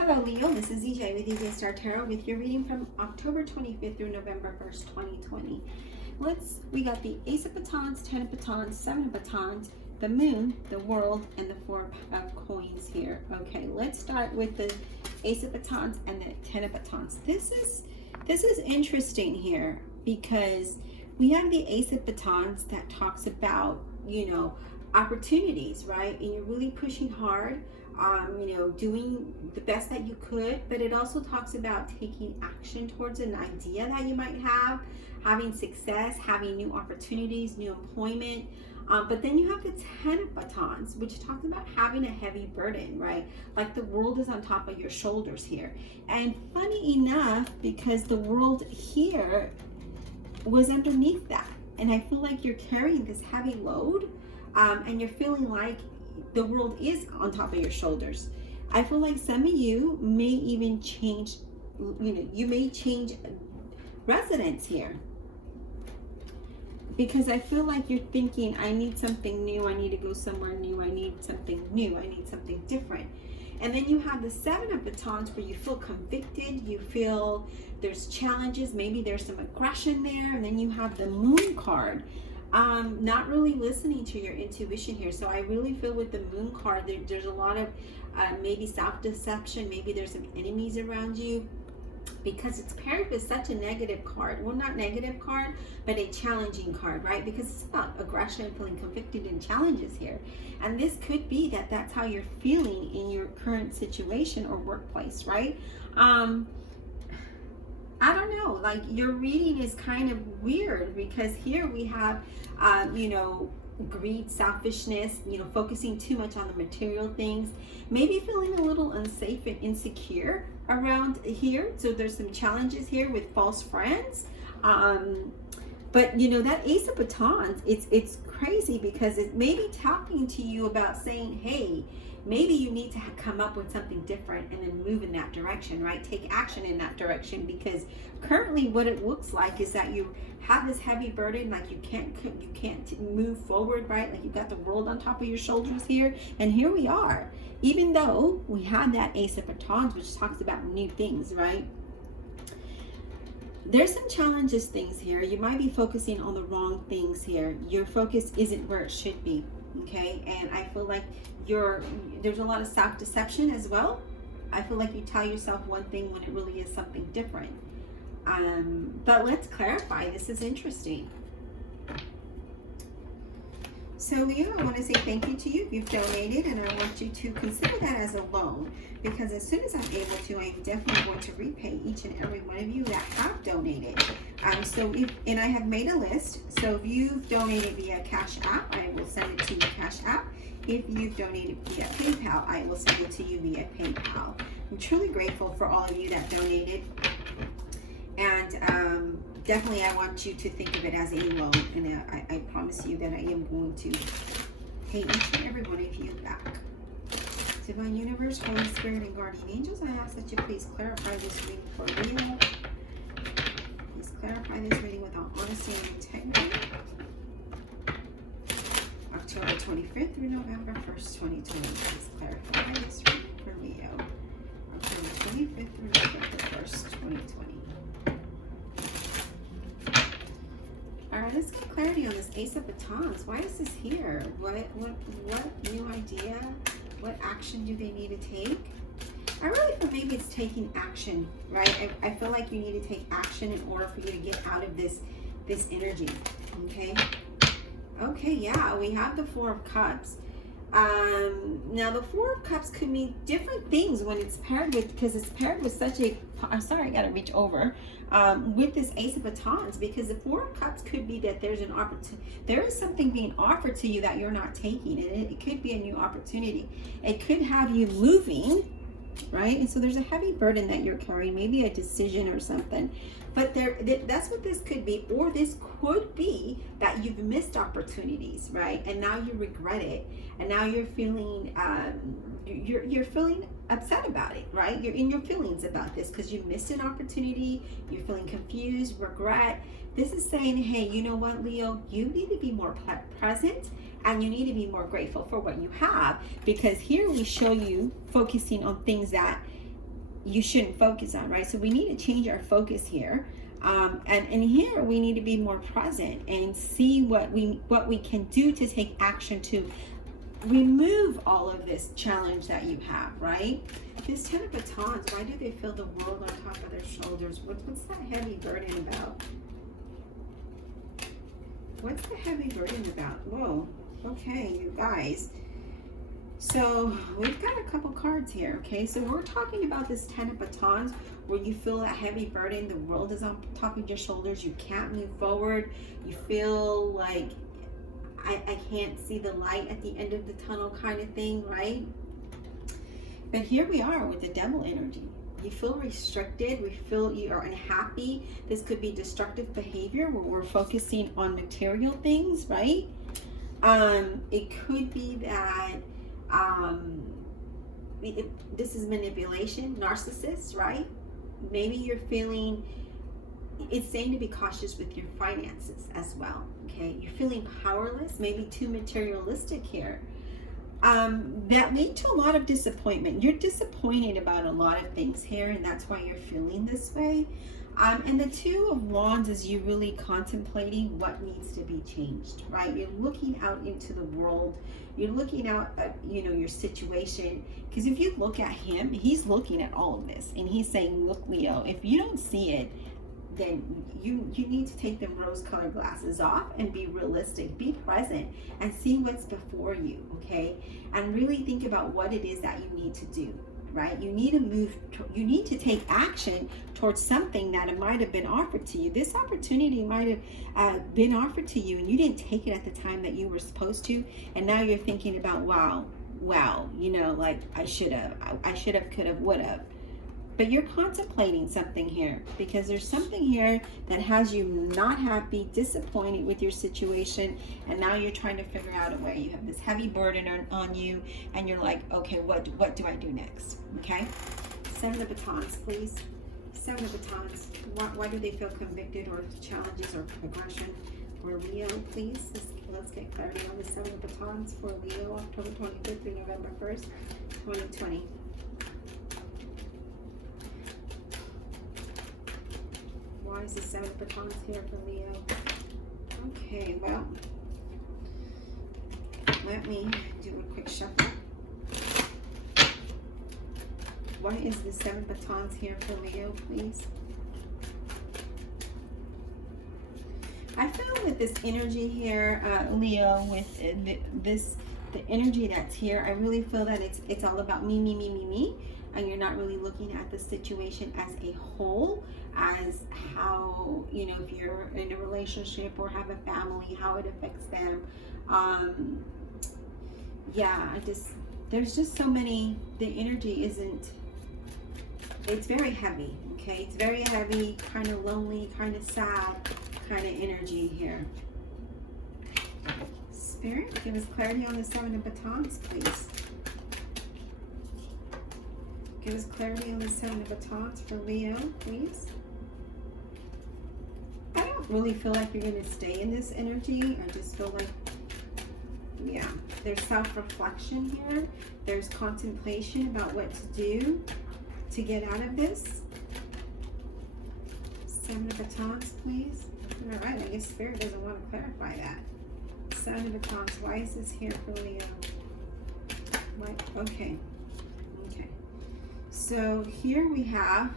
Hello Leo, this is EJ with EJ Star Tarot with your reading from October 25th through November 1st, 2020. We got the Ace of Batons, 10 of Batons, 7 of Batons, the Moon, the World, and the 4 of Coins here. Okay, let's start with the Ace of Batons and the 10 of Batons. This is interesting here because we have the Ace of Batons that talks about, opportunities, right? And you're really pushing hard, doing the best that you could, but it also talks about taking action towards an idea that you might have, having success, having new opportunities, new employment. But then you have the 10 of Batons, which talks about having a heavy burden, right? Like the world is on top of your shoulders here. And funny enough, because the world here was underneath that. And I feel like you're carrying this heavy load, and you're feeling like the world is on top of your shoulders. I feel like some of you may even change, you may change residence here. Because I feel like you're thinking, I need something new, I need to go somewhere new, I need something new, I need something different. And then you have the 7 of Batons where you feel convicted, you feel there's challenges, maybe there's some aggression there. And then you have the Moon card. Not really listening to your intuition here. So I really feel with the Moon card, there's a lot of maybe self-deception, maybe there's some enemies around you, because it's paired with such a negative card. Well, not negative card, but a challenging card, right? Because it's about aggression, feeling convicted, and challenges here. And this could be that that's how you're feeling in your current situation or workplace, right? I don't know, like your reading is kind of weird because here we have, greed, selfishness, focusing too much on the material things, maybe feeling a little unsafe and insecure around here. So there's some challenges here with false friends. But that Ace of Batons, it's crazy because it may be talking to you about saying, hey, maybe you need to come up with something different and then move in that direction, right? Take action in that direction, because currently what it looks like is that you have this heavy burden, like you can't move forward, right? Like you've got the world on top of your shoulders here. And here we are, even though we had that Ace of Batons, which talks about new things, right? There's some challenges things here. You might be focusing on the wrong things here. Your focus isn't where it should be. Okay, and I feel like there's a lot of self-deception as well. I feel like you tell yourself one thing when it really is something different. But let's clarify. This is interesting. So Leo, I want to say thank you to you if you've donated, and I want you to consider that as a loan, because as soon as I'm able to, I'm definitely going to repay each and every one of you that have donated. And I have made a list. So if you've donated via Cash App, I will send it to you Cash App. If you've donated via PayPal, I will send it to you via PayPal. I'm truly grateful for all of you that donated. And definitely I want you to think of it as a loan. And I promise you that I am going to pay each and every one of you back. Divine Universe, Holy Spirit, and Guardian Angels, I ask that you please clarify this reading for Leo. Please clarify this reading with all honesty and integrity. October 25th through November 1st, 2020. Please clarify this reading for Leo. October 25th through November 1st, 2020. Alright, let's get clarity on this Ace of Batons. Why is this here? What new idea? What action do they need to take? I really feel maybe it's taking action, right? I feel like you need to take action in order for you to get out of this energy, okay? Okay, yeah, we have the 4 of Cups. Now the 4 of Cups could mean different things when it's paired with, because it's paired with such a, I'm sorry, I gotta reach over, with this Ace of Batons, because the 4 of Cups could be that there's an opportunity, there is something being offered to you that you're not taking, and it could be a new opportunity. It could have you moving, right? And so there's a heavy burden that you're carrying, maybe a decision or something. But that's what this could be. Or this could be that you've missed opportunities, right? And now you regret it. And now you're feeling you're feeling upset about it, right? You're in your feelings about this because you missed an opportunity. You're feeling confused, regret. This is saying, hey, you know what, Leo? You need to be more present, and you need to be more grateful for what you have, because here we show you focusing on things that you shouldn't focus on, right? So we need to change our focus here. And here we need to be more present and see what we can do to take action to remove all of this challenge that you have, right? This Ten of Batons, why do they feel the world on top of their shoulders? What's that heavy burden about? What's the heavy burden about? Whoa, okay, you guys. So we've got a couple cards here, okay? So we're talking about this Ten of Batons where you feel that heavy burden, the world is on top of your shoulders, you can't move forward, you feel like I can't see the light at the end of the tunnel kind of thing, right? But here we are with the Devil energy. You feel restricted, we feel you are unhappy. This could be destructive behavior where we're focusing on material things, right? It could be that this is manipulation, narcissists, right? Maybe you're feeling, it's saying to be cautious with your finances as well, okay? You're feeling powerless, maybe too materialistic here. That lead to a lot of disappointment. You're disappointed about a lot of things here, and that's why you're feeling this way. And the Two of Wands is you really contemplating what needs to be changed, right? You're looking out into the world. You're looking out at, you know, your situation. Because if you look at him, he's looking at all of this. And he's saying, look, Leo, if you don't see it, then you need to take the rose-colored glasses off and be realistic, be present, and see what's before you, okay? And really think about what it is that you need to do, right? You need to move, you need to take action towards something that it might have been offered to you. This opportunity might have been offered to you and you didn't take it at the time that you were supposed to, and now you're thinking about, wow, you know, like I should have, could have, would have. But you're contemplating something here because there's something here that has you not happy, disappointed with your situation, and now you're trying to figure out a way. You have this heavy burden on you, and you're like, okay, what do I do next? Okay, Seven of Batons, please. Seven of Batons. Why do they feel convicted or challenges or aggression? For Leo, please. Let's get clarity on the Seven of Batons for Leo, October 25th through November 1st, 2020. Why is the Seven of Batons here for Leo? Okay, well, let me do a quick shuffle. Why is the Seven of Batons here for Leo, please? I feel with this energy here, Leo, with the energy that's here, I really feel that it's all about me, and you're not really looking at the situation as a whole, as how, you know, if you're in a relationship or have a family, how it affects them. Yeah, there's just so many, the energy isn't, it's very heavy, okay? It's very heavy, kind of lonely, kind of sad, kind of energy here. Spirit, give us clarity on the Seven of Batons, please. Give us clarity on the Seven of Batons for Leo, please. I don't really feel like you're going to stay in this energy. I just feel like, yeah, there's self-reflection here. There's contemplation about what to do to get out of this. Seven of Batons, please. All right, I guess Spirit doesn't want to clarify that. Seven of Batons, why is this here for Leo? Why? Okay. So here we have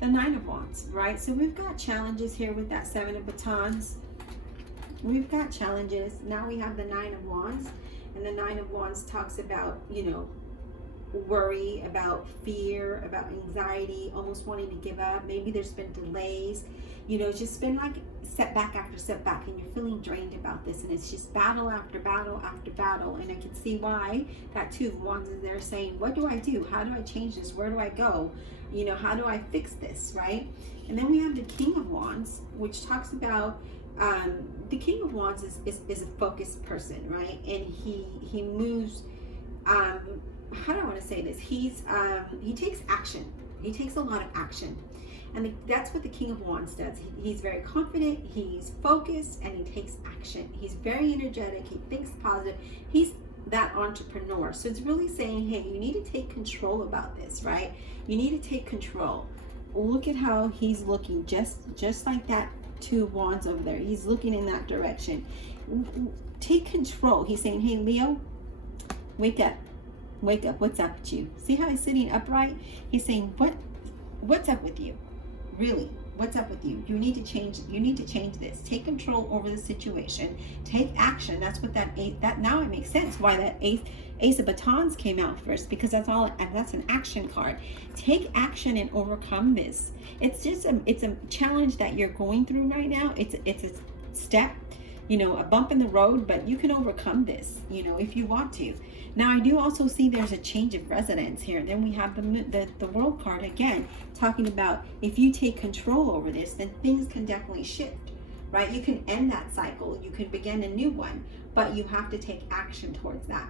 the Nine of Wands, right? So we've got challenges here with that Seven of Batons. We've got challenges. Now we have the Nine of Wands, and the Nine of Wands talks about, you know, worry, about fear, about anxiety, almost wanting to give up. Maybe there's been delays. You know, it's just been like setback after setback, and you're feeling drained about this, and it's just battle after battle after battle. And I can see why that Two of Wands is there saying, what do I do? How do I change this? Where do I go? You know, how do I fix this, right? And then we have the King of Wands, which talks about the King of Wands is a focused person, right? And he moves, how do I want to say this? He takes action. He takes a lot of action. And that's what the King of Wands does. He's very confident, he's focused, and he takes action. He's very energetic, he thinks positive. He's that entrepreneur. So it's really saying, hey, you need to take control about this, right? You need to take control. Look at how he's looking, just like that 2 of Wands over there. He's looking in that direction. Take control. He's saying, hey, Leo, wake up. Wake up. What's up with you? See how he's sitting upright? He's saying, what's up with you? Really? What's up with you? You need to change. You need to change this. Take control over the situation. Take action. That's what that now it makes sense why that Ace of Batons came out first, because that's an action card. Take action and overcome this. It's a challenge that you're going through right now. It's a step, you know, a bump in the road, but you can overcome this, you know, if you want to. Now, I do also see there's a change of residence here. Then we have the World card again, talking about if you take control over this, then things can definitely shift, right? You can end that cycle. You can begin a new one, but you have to take action towards that.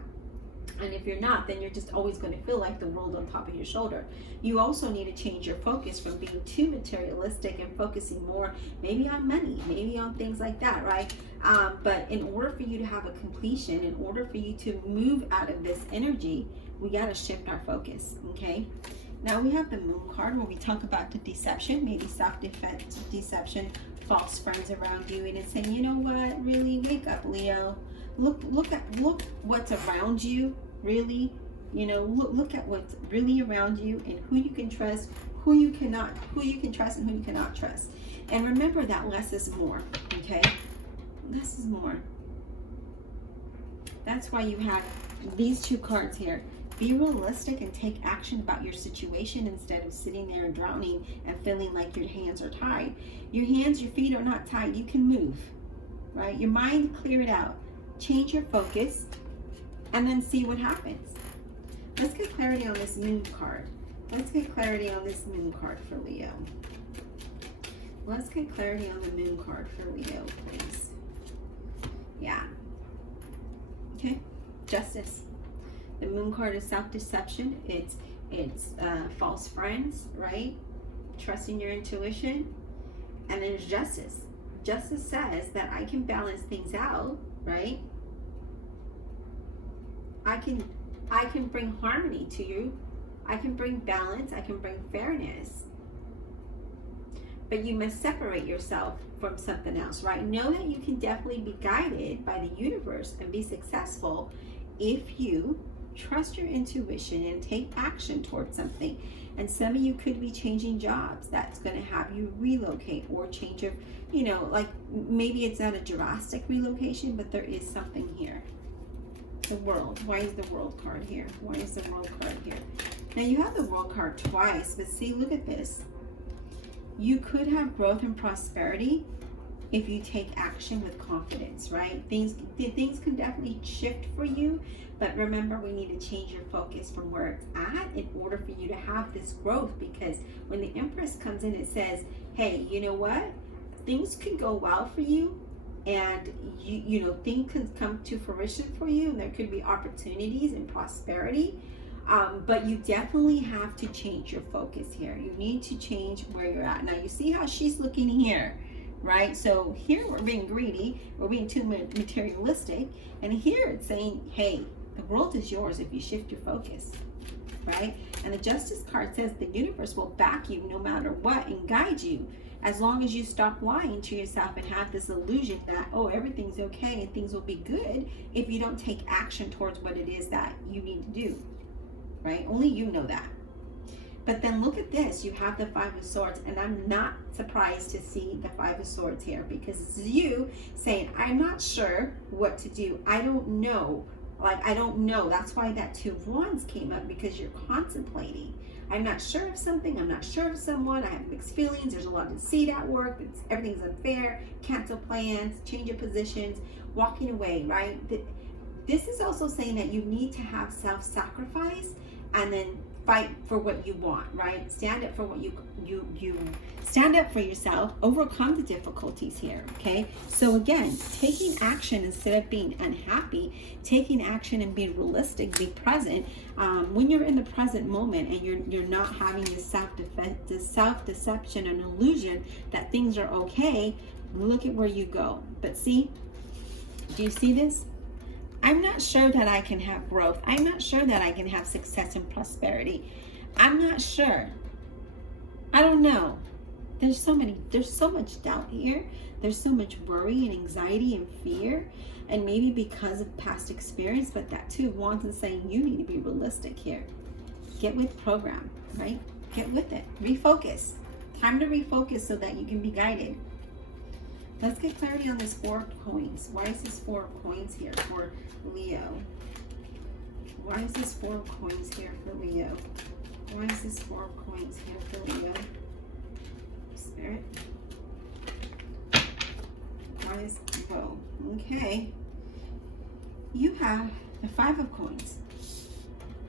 And if you're not, then you're just always going to feel like the world on top of your shoulder. You also need to change your focus from being too materialistic and focusing more maybe on money, maybe on things like that, right? But in order for you to have a completion, in order for you to move out of this energy, we got to shift our focus, okay? Now we have the Moon card where we talk about the deception, maybe self-defense, deception, false friends around you, and it's saying, you know what, really, wake up, Leo. Look what's around you, really. You know, look at what's really around you and who you can trust, who you can trust and who you cannot trust. And remember that less is more, okay? Less is more. That's why you have these 2 cards here. Be realistic and take action about your situation instead of sitting there and drowning and feeling like your hands are tied. Your hands, your feet are not tied. You can move, right? Your mind, clear it out. Change your focus and then see what happens. Let's get clarity on this Moon card. Let's get clarity on this Moon card for Leo. Let's get clarity on the Moon card for Leo, please. Yeah. Okay. Justice. The Moon card is self-deception. It's false friends, right? Trusting your intuition. And there's justice. Justice says that I can balance things out, right? I can bring harmony to you. I can bring balance. I can bring fairness. But you must separate yourself from something else, right? Know that you can definitely be guided by the universe and be successful if you trust your intuition and take action towards something. And some of you could be changing jobs. That's going to have you relocate or change your, you know, like maybe it's not a drastic relocation, but there is something here. The World. Why is the World card here? Why is the World card here? Now you have the World card twice, but see, look at this. You could have growth and prosperity if you take action with confidence, right? Things can definitely shift for you, but remember, we need to change your focus from where it's at in order for you to have this growth, because when the Empress comes in, it says, hey, you know what? Things could go well for you, and you know, things can come to fruition for you, and there could be opportunities and prosperity. But you definitely have to change your focus here. You need to change where you're at. Now you see how she's looking here, right? So here we're being greedy, we're being too materialistic, and here it's saying, hey, the world is yours if you shift your focus, right? And the Justice card says the universe will back you no matter what and guide you, as long as you stop lying to yourself and have this illusion that, oh, everything's okay and things will be good if you don't take action towards what it is that you need to do, right? Only you know that. But then look at this, you have the Five of Swords, and I'm not surprised to see the Five of Swords here, because it's you saying, I'm not sure what to do. I don't know. Like, I don't know. That's why that Two of Wands came up, because you're contemplating. I'm not sure of something. I'm not sure of someone. I have mixed feelings. There's a lot of deceit at work. Everything's unfair. Cancel plans. Change of positions. Walking away, right? This is also saying that you need to have self-sacrifice and then fight for what you want, right? Stand up for what you stand up for yourself, overcome the difficulties here, okay? So again, taking action instead of being unhappy, taking action and being realistic, be present. When you're in the present moment and you're not having this self-deception and illusion that things are okay, look at where you go. But see, do you see this? I'm not sure that I can have growth. I'm not sure that I can have success and prosperity. I'm not sure. I don't know. There's so much doubt here. There's so much worry and anxiety and fear. And maybe because of past experience, but that too wants and saying you need to be realistic here. Get with program, right? Get with it. Refocus. Time to refocus so that you can be guided. Let's get clarity on this 4 of coins. Why is this 4 of coins here for Leo? Why is this 4 of coins here for Leo? Why is this 4 of coins here for Leo? Spirit. Why is, oh, okay. You have the 5 of coins.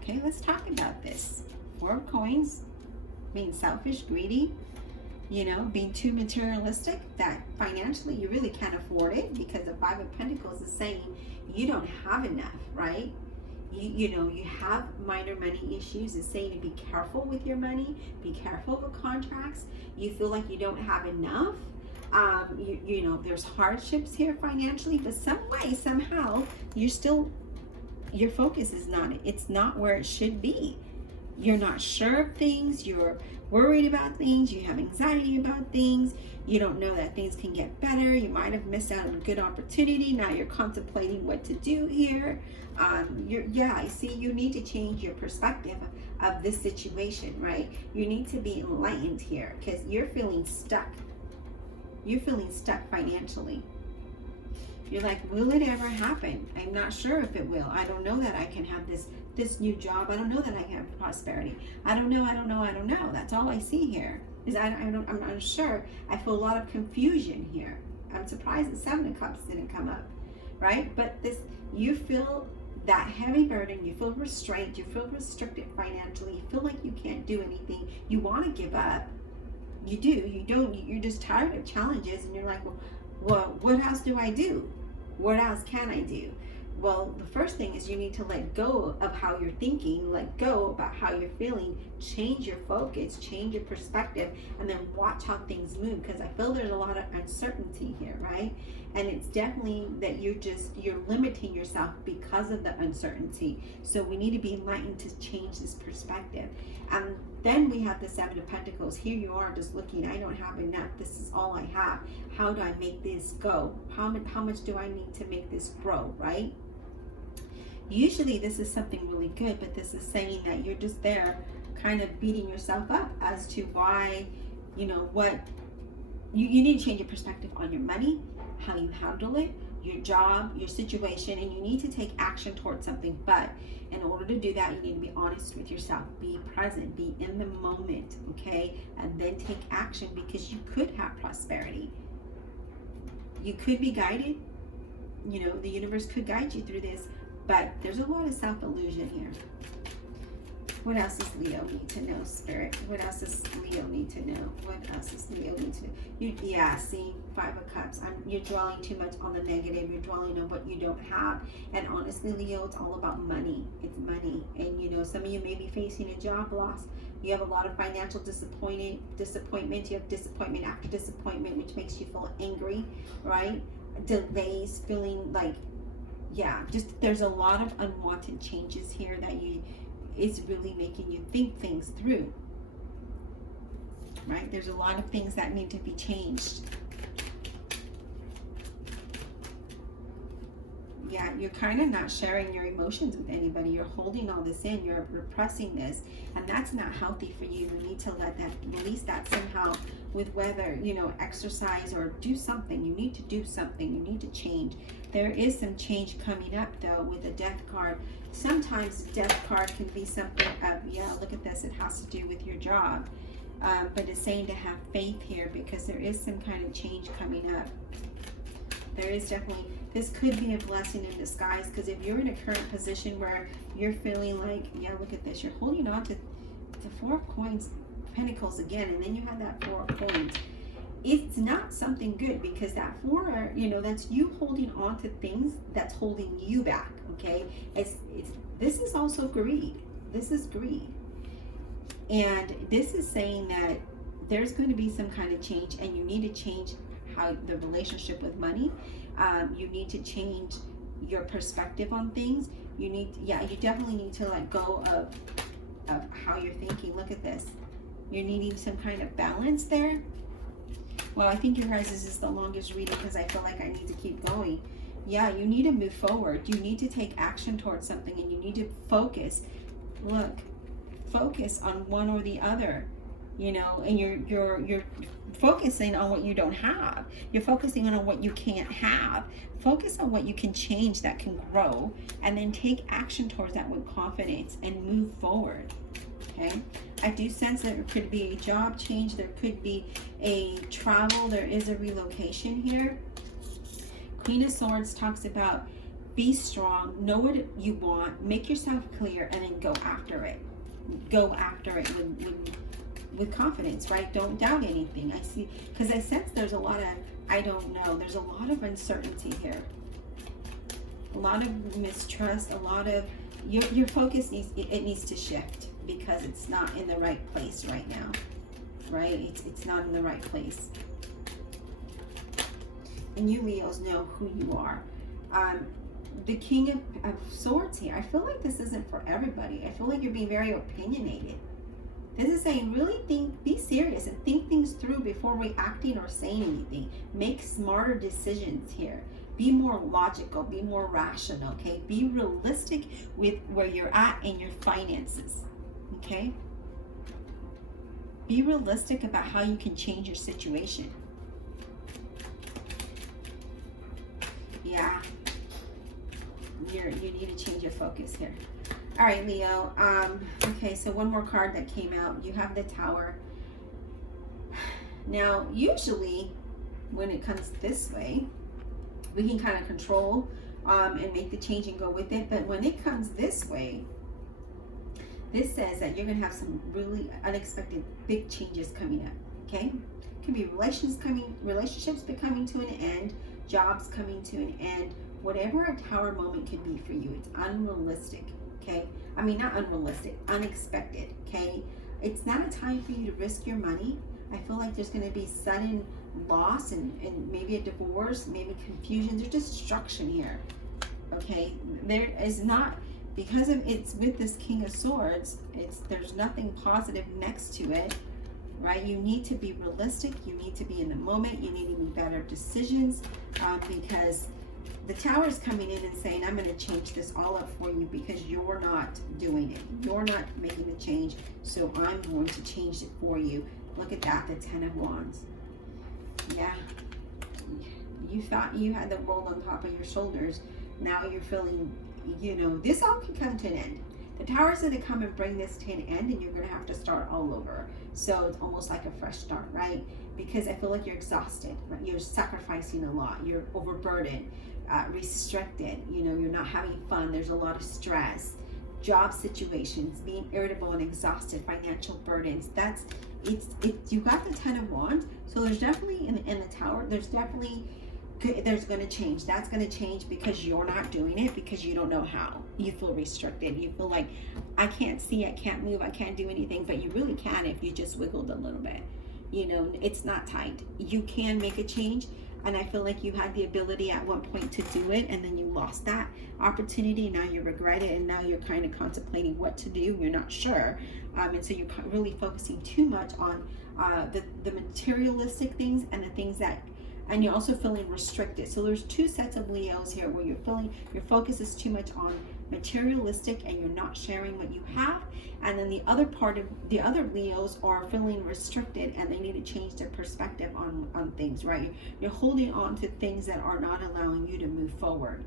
Okay, let's talk about this. 4 of coins, being selfish, greedy, being too materialistic, that financially you really can't afford it, because the 5 of Pentacles is saying you don't have enough, right? You have minor money issues. It's saying to be careful with your money, be careful with contracts. You feel like you don't have enough. There's hardships here financially, but some way, somehow, your focus is it's not where it should be. You're not sure of things. You're worried about things. You have anxiety about things. You don't know that things can get better. You might have missed out on a good opportunity. Now you're contemplating what to do here. I see you need to change your perspective of this situation, right? You need to be enlightened here, because you're feeling stuck. You're feeling stuck financially. You're like, will it ever happen? I'm not sure if it will. I don't know that I can have this new job. I don't know that I can have prosperity. I don't know. That's all I see here. I'm unsure. I feel a lot of confusion here. I'm surprised the 7 of Cups didn't come up, right? But you feel that heavy burden. You feel restrained. You feel restricted financially. You feel like you can't do anything. You want to give up. You do. You don't. You're just tired of challenges, and you're like, well, what else do I do? What else can I do? Well, the first thing is you need to let go of how you're thinking, let go about how you're feeling, change your focus, change your perspective, and then watch how things move, because I feel there's a lot of uncertainty here, right? And it's definitely that you're limiting yourself because of the uncertainty. So we need to be enlightened to change this perspective. And then we have the 7 of Pentacles. Here you are just looking, I don't have enough. This is all I have. How do I make this go? How much do I need to make this grow, right? Usually this is something really good, but this is saying that you're just there kind of beating yourself up as to why, what you need to change your perspective on your money, how you handle it, your job, your situation, and you need to take action towards something. But in order to do that, you need to be honest with yourself, be present, be in the moment, okay? And then take action, because you could have prosperity. You could be guided. The universe could guide you through this. But there's a lot of self-illusion here. What else does Leo need to know, Spirit? What else does Leo need to know? What else does Leo need to know? See, 5 of Cups. You're dwelling too much on the negative. You're dwelling on what you don't have. And honestly, Leo, it's all about money. It's money. And, some of you may be facing a job loss. You have a lot of financial disappointment. You have disappointment after disappointment, which makes you feel angry, right? Delays, feeling like, just there's a lot of unwanted changes here that it's really making you think things through, right? There's a lot of things that need to be changed. You're kind of not sharing your emotions with anybody. You're holding all this in. You're repressing this, and that's not healthy for you. You need to release that somehow, with whether, exercise or do something. You need to do something. You need to change. There is some change coming up, though, with the Death card. Sometimes the Death card can be something of, look at this. It has to do with your job. But it's saying to have faith here, because there is some kind of change coming up. There is definitely, this could be a blessing in disguise, because if you're in a current position where you're feeling like, look at this, you're holding on to the 4 of coins, Pentacles again, and then you have that 4 of coins. It's not something good, because that 4, that's you holding on to things that's holding you back, okay? This is also greed. This is greed. And this is saying that there's going to be some kind of change, and you need to change how the relationship with money. You need to change your perspective on things. You need, yeah, you definitely need to let go of how you're thinking. Look at this. You're needing some kind of balance there. Well, I think your guys' is the longest reading because I feel like I need to keep going. Yeah, you need to move forward. You need to take action towards something, and you need to focus. Look, focus on one or the other, you know, and you're focusing on what you don't have. You're focusing on what you can't have. Focus on what you can change that can grow, and then take action towards that with confidence and move forward. Okay, I do sense that there could be a job change, there could be a travel, there is a relocation here. Queen of Swords talks about be strong, know what you want, make yourself clear, and then go after it. Go after it with confidence, right? Don't doubt anything. I see, because I sense there's a lot of, I don't know, there's a lot of uncertainty here. A lot of mistrust, a lot of, your focus needs to shift, because it's not in the right place right now, right? It's not in the right place. And you Leos know who you are. The King of Swords here, I feel like this isn't for everybody. I feel like you're being very opinionated. This is saying really think, be serious and think things through before reacting or saying anything. Make smarter decisions here. Be more logical, be more rational, okay? Be realistic with where you're at in your finances, okay? Be realistic about how you can change your situation. Yeah, you need to change your focus here. All right, Leo. Okay, so one more card that came out. You have the Tower. Now, usually when it comes this way, we can kind of control and make the change and go with it. But when it comes this way, this says that you're going to have some really unexpected big changes coming up, okay? It can be relationships coming to an end, jobs coming to an end, whatever a Tower moment could be for you. It's unrealistic, okay? I mean, not unrealistic, unexpected, okay? It's not a time for you to risk your money. I feel like there's going to be sudden loss and maybe a divorce, maybe confusion. There's destruction here, okay? There is not, because of it's with this King of Swords, there's nothing positive next to it, right? You need to be realistic. You need to be in the moment. You need to make better decisions because the Tower is coming in and saying, I'm going to change this all up for you because you're not doing it. You're not making the change, so I'm going to change it for you. Look at that, the Ten of Wands. Yeah. You thought you had the world on top of your shoulders. Now you're feeling, you know, this all can come to an end. The Tower is going to come and bring this to an end, and you're going to have to start all over. So it's almost like a fresh start, right? Because I feel like you're exhausted, right? You're sacrificing a lot. You're overburdened, restricted. You know, you're not having fun. There's a lot of stress. Job situations, being irritable and exhausted, financial burdens. You got the Ten of Wands. So there's definitely in the Tower, there's going to change. That's going to change because you're not doing it, because you don't know how. You feel restricted. You feel like, I can't see, I can't move, I can't do anything, but you really can if you just wiggled a little bit. You know, it's not tight. You can make a change, and I feel like you had the ability at one point to do it, and then you lost that opportunity. Now you regret it, and now you're kind of contemplating what to do. You're not sure, and so you're really focusing too much on the materialistic things and the things that, and you're also feeling restricted. So there's two sets of Leos here where you're feeling your focus is too much on materialistic and you're not sharing what you have, and then the other part of the other Leos are feeling restricted and they need to change their perspective on things, right? You're holding on to things that are not allowing you to move forward.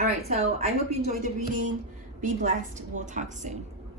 All right, so I hope you enjoyed the reading. Be blessed. We'll talk soon.